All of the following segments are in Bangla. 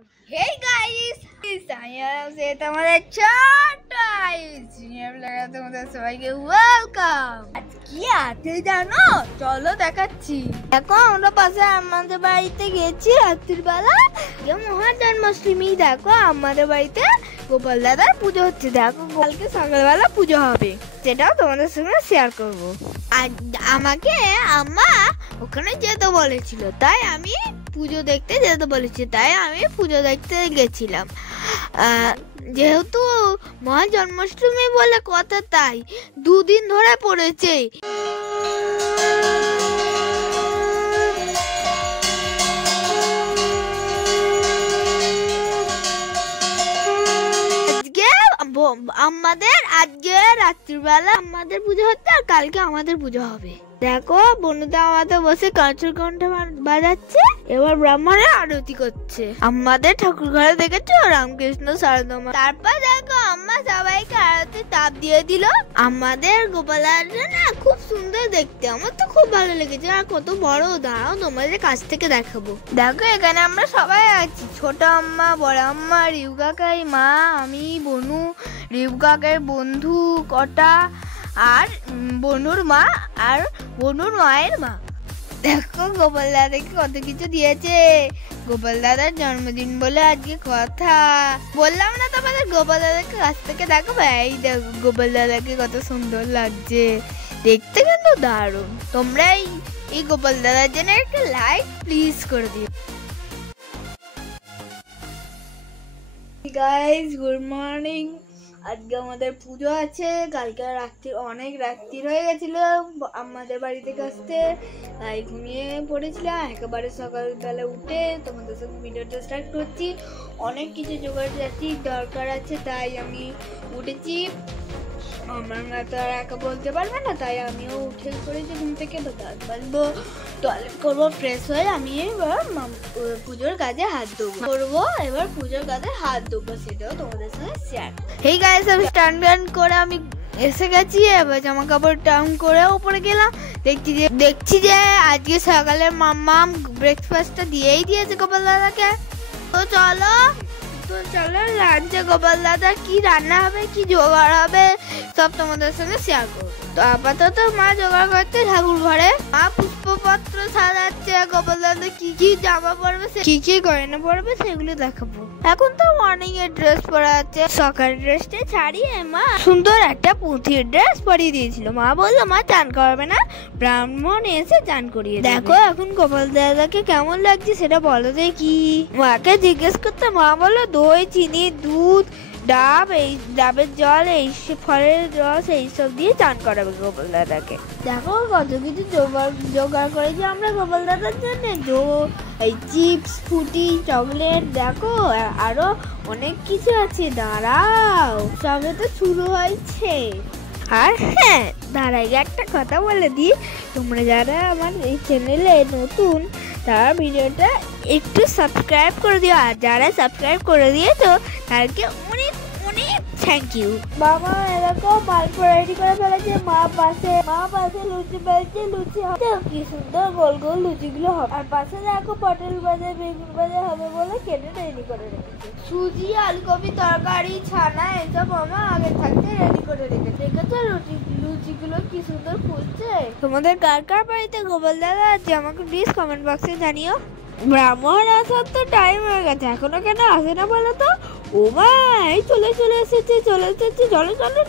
Hey guys, আমি আছি তোমাদের ছোট্ট তোমাদের সবাইকে ওয়েলকাম। কি আছে জানো, চলো দেখাচ্ছি। দেখো আমরা পাশে আমাদের বাড়িতে গেছি রাত্রিবেলা, মহা জন্মাষ্টমী। দেখো আমাদের বাড়িতে গোপাল দাদার পুজো হচ্ছে। দেখো কালকে সকালবেলা পুজো হবে, সেটাও তোমাদের সঙ্গে শেয়ার করবো। আর আমাকে আম্মা ওখানে যেতে বলেছিল, তাই আমি পুজো দেখতে যেতে বলেছি, তাই আমি পুজো দেখতে গেছিলাম। যেহেতু মহা জন্মাষ্টমী বলে কথা, তাই দুদিন ধরে পড়েছে। আজকে রাত্রিবেলা আমাদের পুজো হচ্ছে, আর কালকে আমাদের পুজো হবে। দেখো বন্ধুরা আমাদের বসে কাঁচুর ঘন্টা বাজাচ্ছে, এবার ব্রাহ্মণে আরতি করছে। আমাদের ঠাকুর ঘরে দেখেছো রামকৃষ্ণ সারদমা। তারপর দেখো আম্মা সবাইকে আরতি তাপ দিয়ে দিল। আমাদের গোপাল না খুব সুন্দর দেখতে, আমার তো খুব ভালো লেগেছে। আর কত বড়, দাঁড়াও তোমাদের কাছ থেকে দেখাবো। দেখো এখানে আমরা সবাই আছি, ছোট আম্মা, বড় আম্মা, রিউ কাকাই মা, আমি, বনু, রিউ কাকার বন্ধু কটা, আর বনুর মা, আর বনুর মায়ের মা। দেখো গোপাল দাদাকে কত কিছু দিয়েছে। গোপাল দাদার জন্মদিন বলে আজকে কথা। বললাম না তোমাদের গোপাল দাদাকে কাছ থেকে দেখো। এই দেখো গোপাল দাদাকে কত সুন্দর লাগছে দেখতে, কিন্তু দারুণ। তোমরা এই গোপাল দাদার জন্য একটা লাইক প্লিজ করে দিও। Guys good morning. আজকে আমাদের পুজো আছে। কালকে অনেক রাত্রি হয়ে গেছিল আমাদের বাড়ি থেকে আসতে, তাই ঘুমিয়ে পড়েছিলাম। একেবারে সকালবেলা উঠে তোমাদের সাথে ভিডিওটা স্টার্ট করছি। অনেক কিছু জোগাড় দরকার আছে, তাই আমি উঠেছি। আমার মা তো আর একা বলতে পারবে না, তাই আমিও উঠে পড়েছি ঘুম থেকে। বলবো টয়লেট করবো, ফ্রেশ হয়ে আমি এবার পুজোর কাজে হাত দেবো। এবার পুজোর কাজে হাত দেবো, সেটাও তোমাদের সঙ্গে শেয়ার। এই গাইস আমি স্টান্ড করে আমি এসে গেছি। এবার জামা কাপড় টাউন করে উপরে গেলাম। দেখছি যে আজকে সকালের মাম্মাম ব্রেকফাস্টটা দিয়েই দিয়েছে গোপাল দাদাকে। তো চলো লাঞ্চে গোপাল দাদা কি রান্না হবে, কি জোগাড় হবে, সব তোমাদের সঙ্গে শেয়ার করবো। তো আপাতত মা জোগাড় করতে ঠাকুর ঘরে, মা পুষ্পপত্র সাজাচ্ছে। গোপাল দাদা কি কি জামা পরবে, কি কি গয়না পরবে, সেগুলো দেখাবো। এখন তো মর্নিং এর ড্রেস পরা আছে, সকাল ড্রেসটা ছাড়িয়ে মা সুন্দর একটা পুঁথির ড্রেস পরিয়ে দিয়েছিল। মা বললো মা চান করবে না, ব্রাহ্মণ এসে চান করিয়ে। দেখো এখন গোপাল দাদাকে কেমন লাগছে সেটা বলো দেখি। মাকে জিজ্ঞেস করতে মা বললো দই, চিনি, দুধ, ডাব, এই ডাবের জল, এই ফলের রস, এইসব দিয়ে চান করাবে গোপাল দাদাকে। দেখো কত কিছু জোগাড় করেছি আমরা গোপাল দাদার জন্য। এই চিপস, ফুটি, চকলেট, দেখো আরো অনেক কিছু আছে। দাঁড়াও, সবে তো শুরু হয়েছে। আর হ্যাঁ দাঁড়াই একটা কথা বলে দিই, তোমরা যারা আমার এই চ্যানেলে নতুন তারা ভিডিওটা একটু সাবস্ক্রাইব করে দিও, আর যারা সাবস্ক্রাইব করে দিয়েছো তাদেরকে অনেক অনেক থ্যাংক ইউ। বাবা এরকম মালপ রেডি করে ফেলেছে। মা পাশে লুচি বেলছে, লুচি হবে কি সুন্দর গোল গোল লুচিগুলো হবে। আর পাশে দেখো পটল ভাজা, বেগুন ভাজা হবে বলে কেটে রেডি করে রেখেছে। সুজি, আলুকপি তরকারি, ছানা, এসব মামা আগে থাকতে রেডি করে রেখেছে। লুচিগুলো কি সুন্দর ফুলছে। তোমাদের কার কার বাড়িতে গোপাল দাদা আছে আমাকে প্লিজ কমেন্ট বক্সে জানিও। ব্রাহ্মণ আসার তো টাইম হয়ে গেছে, এখনো কেন আসে না বলো তো? ও ভাই চলে এসেছে। চলো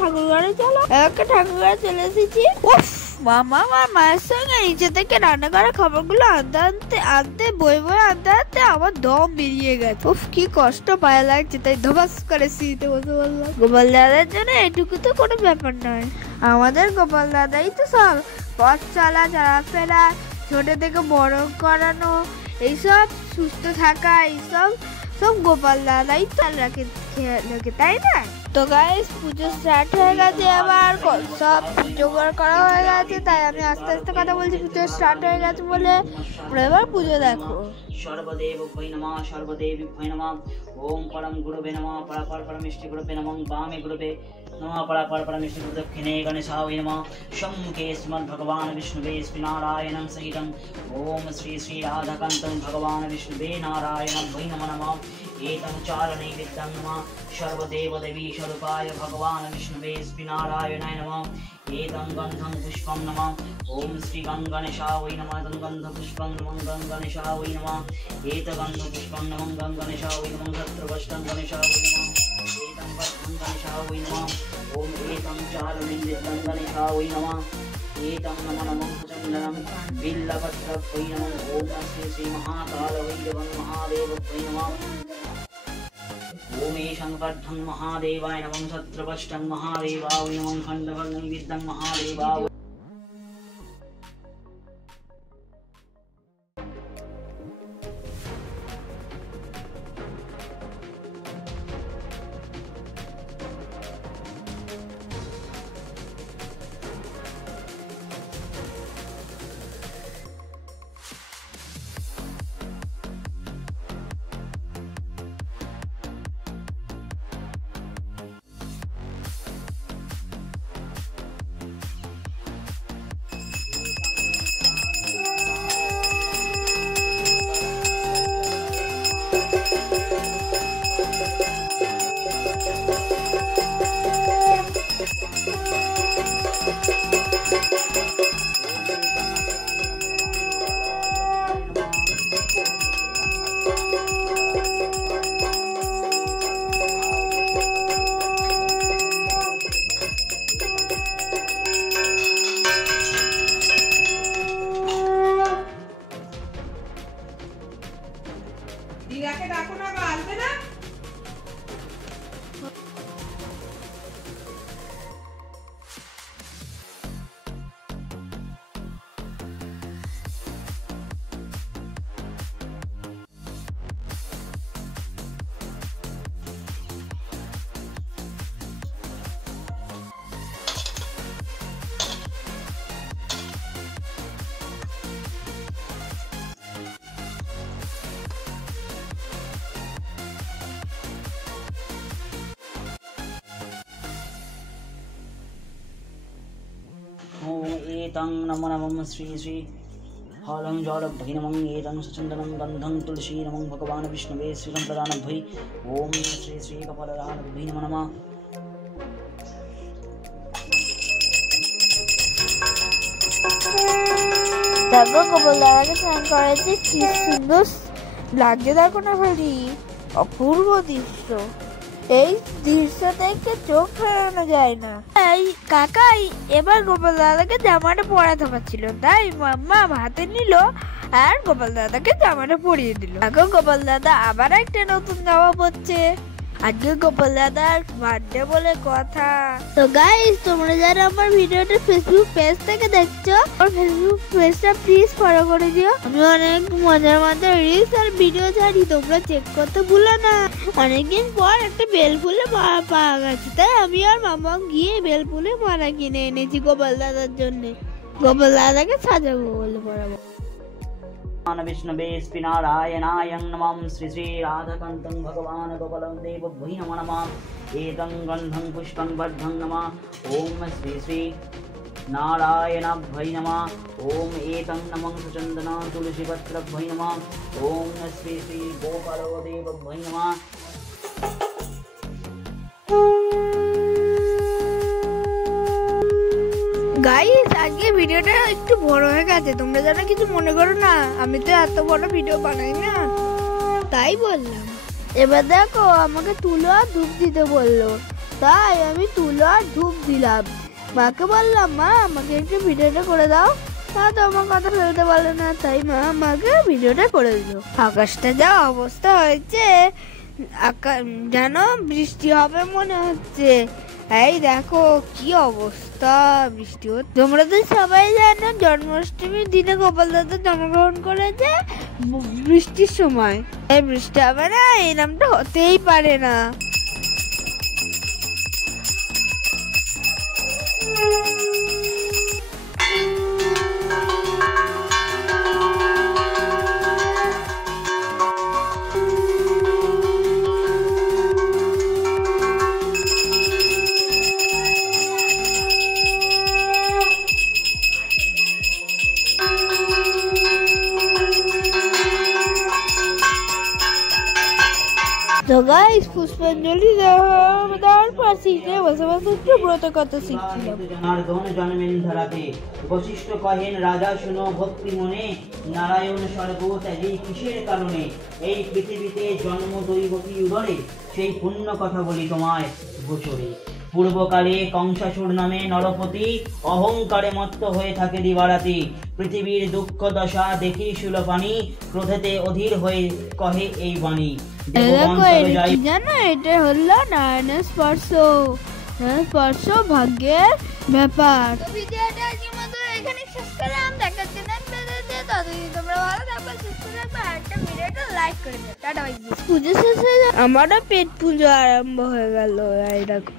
ঠাকুর ঘরে চলো। একটা ঠাকুর ঘরে চলে এসেছি। উফ মামা আমার মায়ের সঙ্গে নিচে থেকে রান্না করা খাবারগুলো আনতে বই আনতে আমার দম বেরিয়ে গেছে। উফ কি কষ্ট পায়ে লাগছে, তাই ধবাস করে সিঁড়িতে বসে বললাম। গোপাল দাদার জন্য এটুকু তো কোনো ব্যাপার নয়। আমাদের গোপাল দাদাই তো সব, পথ চলাফেরা, ছোট থেকে বড় করানো, এইসব সুস্থ থাকা, এইসব সব গোপাল দাদাই তো রাখে, তাই না? তো গাইস পুজো স্টার্ট হয়ে গেছে, আবার সব জোগাড় করা হয়ে গেছে, তাই আমি আস্তে আস্তে কথা বলছি। পুজো স্টার্ট হয়ে গেছে বলে এবার পুজো দেখো। सर्वदेवभ्यै नमः सर्वदेवीभ्यै नमः ओम परम गुरुवे नमः परापर परमेष्टि गुरुवे नमः वामे गुरुवे नमः परापर परमेष्टि गुरु दक्षिणे गणेशाय नमः शम्मुखे श्रीमद्भगवान् विष्णुवे श्रीनारायणं सहितं ओम श्री श्री राधाकान्तं भगवान् विष्णुवे नारायणं वै नमः एतं चारणे विद्यं नमः सर्वदेवदेवी स्वरूपाय भगवान् विष्णवे नारायणाय नमः एतं गन्धं पुष्पं नमः ॐ श्री गङ्गणेशाय नमः एतं गन्धपुष्पं नमः गङ्गणेशाय नमः एतगन्धपुष्पं नमः गङ्गणेशाय नमः सत्रवष्टं गणेशाय नमः एतं वष्टं गणेशाय नमः ॐ एतं चारणे विद्यं गणेशाय नमः एतं नमः नमः चन्दनं बिल्लपत्रं नमः ॐ श्री महाकालभैरवं महादेवं नमः ओमेशं वर्धं महादेवाय नमः सत्रवष्टं महादेवाय नमः खण्डवर्णं विद्यं महादेवाय দিদাকে ডাকো না, বা আসবে না? एतं नमो नमः श्री श्री हलं जलभै नमः एतं सचन्दनं गन्धं तुलसी नमः भगवान् विष्णवे श्रीरं प्रदानभै ॐ श्री श्री कपालदानभै नमो नमः দেখো গোপাল দাদাকে স্নান করাচ্ছি, কি সুন্দর লাগছে দেখো না ভারি, অপূর্ব দৃশ্য। এই দৃশ্য দেখে চোখ ফেরানো যায় না। এই কাকাই এবার গোপাল দাদাকে জামাটা পরাতে পারছিল, তাই মাম্মা হাতে নিল আর গোপাল দাদাকে জামাটা পরিয়ে দিল। এখন গোপাল দাদা আবার একটা নতুন জামা পরছে। আজকে গোপাল দাদার বার্থডে বলে কথা। তো গাইস, তোমরা যারা আমার ভিডিওটা ফেসবুক পেজ থেকে দেখছো, আমার ফেসবুক পেজটা প্লিজ ফলো করে দিও। আমি অনেক মজার মজার রিলস আর ভিডিও ছাড়ি, তোমরা চেক করতে ভুলো না। অনেকদিন পর একটা বেলফুলে মালা পাওয়া গেছে, তাই আমি আর মামা গিয়ে বেলফুলে মালা কিনে এনেছি গোপাল দাদার জন্য। গোপাল দাদাকে সাজাবো বলে পড়াবো। विष्णवे नारायणाय नमः श्री श्री राधाकान्तं भगवान् गोपालं देवभै नमो नमः एतं गन्धं पुष्पं वर्धं नमः ॐ श्री श्री नारायणाभ्यै नमः ॐ एतं नमः सुचन्दना तुलसीपत्रभ्यै नमः ॐ श्री श्री गोपालो देवभ्यै नमः। গাইস, আজকে ভিডিওটা একটু বড় হয়ে গেছে, তোমরা যেন কিছু মনে করো না, আমি তো এত বড় ভিডিও বানাই না, তাই বললাম। এবার দেখো আমাকে তুলো আর ধূপ দিতে বললো, তাই আমি তুলো আর ধূপ দিলাম। মাকে বললাম, মা আমাকে একটু ভিডিওটা করে দাও, তা তো আমার কথা ফেলতে পারলো না, তাই মা আমাকে ভিডিওটা করে দিল। আকাশটা যা অবস্থা হয়েছে, যেন বৃষ্টি হবে মনে হচ্ছে। এই দেখো কি অবস্থা, বৃষ্টি হচ্ছে। তোমরা তো সবাই জানো জন্মাষ্টমীর দিনে গোপাল দাদা জন্মগ্রহণ করেছে বৃষ্টির সময়। এই বৃষ্টি হবে না, এই নামটা হতেই পারে না। তো গাইস পুষ্পাঞ্জলি দেওয়ার পর সিটে বসে বসে একটু ব্রত কথা শিখছিলাম। জনার্দন জন্মেন ধরাতে বশিষ্ঠ কহেন রাজা শুনো ভক্তি মনে নারায়ণ স্বর্গ ত্যাগী কিসের কারণে এই পৃথিবীতে জন্ম দৈবকী উদরে সেই পুণ্য কথা বলি তোমায় গোচরে। পূর্বকালে কংসাসুর নামে নরপতি অহংকারে মত্ত হয়ে থাকে দিবারাতি পৃথিবীর দুঃখ দশা দেখি সুলপানি ক্রোধেতে অধীর হয়ে কহে এই বাণী। দেখো এটা কি জানো, এটা হলো নারায়ণের স্পর্শ। স্পর্শ ভাগ্যের ব্যাপার। তো ভিডিওটা আজকের মতো এখানে শেষ করলাম। দেখাচ্ছি না ভিডিওতে, ততদিন তোমরা ভালো থাকবে, সুস্থ থাকবে, আর একটা ভিডিওটা লাইক করে দিও। Tata bye. পুজো শেষে আমারও পেট পুজো আরম্ভ হয়ে গেল। এই দেখো